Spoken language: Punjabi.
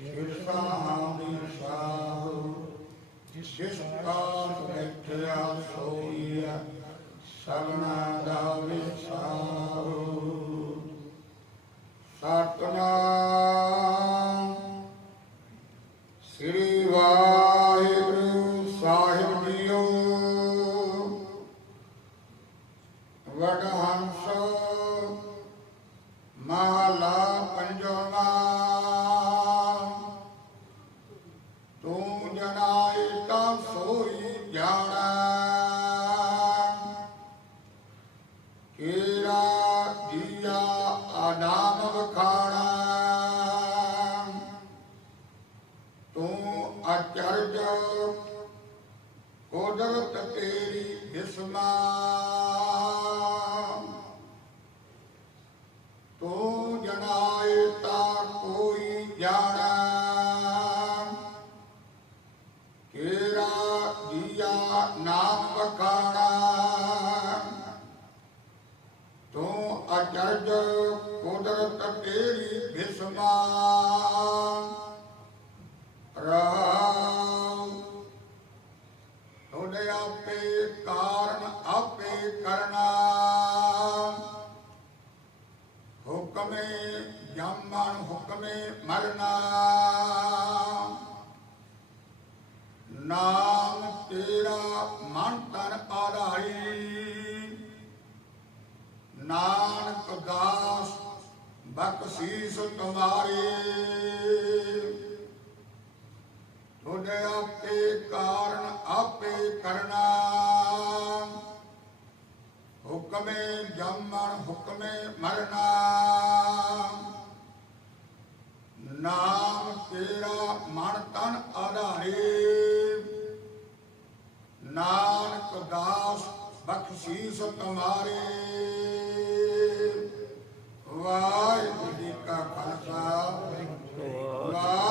ਸਿਰਸਾ ਦੀ ਸਾਹੁ ਜਿਸ ਕਾਸ ਮਿਥਿਆ ਸੋਈਆ ਸਭਨਾ ਦਾ ਵਿਸਾਹੁ ਸਤਨਾਮ ਸ੍ਰੀ ਵਾ ਤਾਂ ਸੋਈ ਜਾਣਾ ਕੀਰਾ ਜੀਆ ਆਨਾਮ ਵਖਾਣਾ। ਤੂੰ ਅਚਰਜ ਕੁਦਰਤ ਤੇਰੀ ਬਿਸਮਾ ਨਾਮ ਵਖਾਣਾ ਤੂੰ ਅਚਰਜ ਕੁਦਰਤ ਤੇਰੀ ਬਿਸਮਾ ਰਾਮ, ਤੁਹਾਡੇ ਆਪੇ ਕਾਰਨ ਆਪੇ ਕਰਨਾ। ਹੁਕਮੇ ਜੰਮਣ ਹੁਕਮੇ ਮਰਨਾ ਨਾਮ ਤੇਰਾ ਮਨ ਤਨ ਆਧਾਰੀ। ਨਾਨਕ ਦਾਸ ਬਖਸ਼ੀਸ ਤੁਮਾਰੀ। ਤੁਹਾਡੇ ਆਪੇ ਕਾਰਨ ਆਪੇ ਕਰਨਾ। ਹੁਕਮੇ ਜੰਮਣ, ਹੁਕਮੇ ਮਰਨਾ। ਨਾ ਅਰਦਾਸ ਬਖਸ਼ੀਸ ਤੁਮਾਰੇ ਵਾਹਿਗੁਰੂ ਜੀ ਕਾ ਖਾਲਸਾ। ਵਾਹਿਗੁਰੂ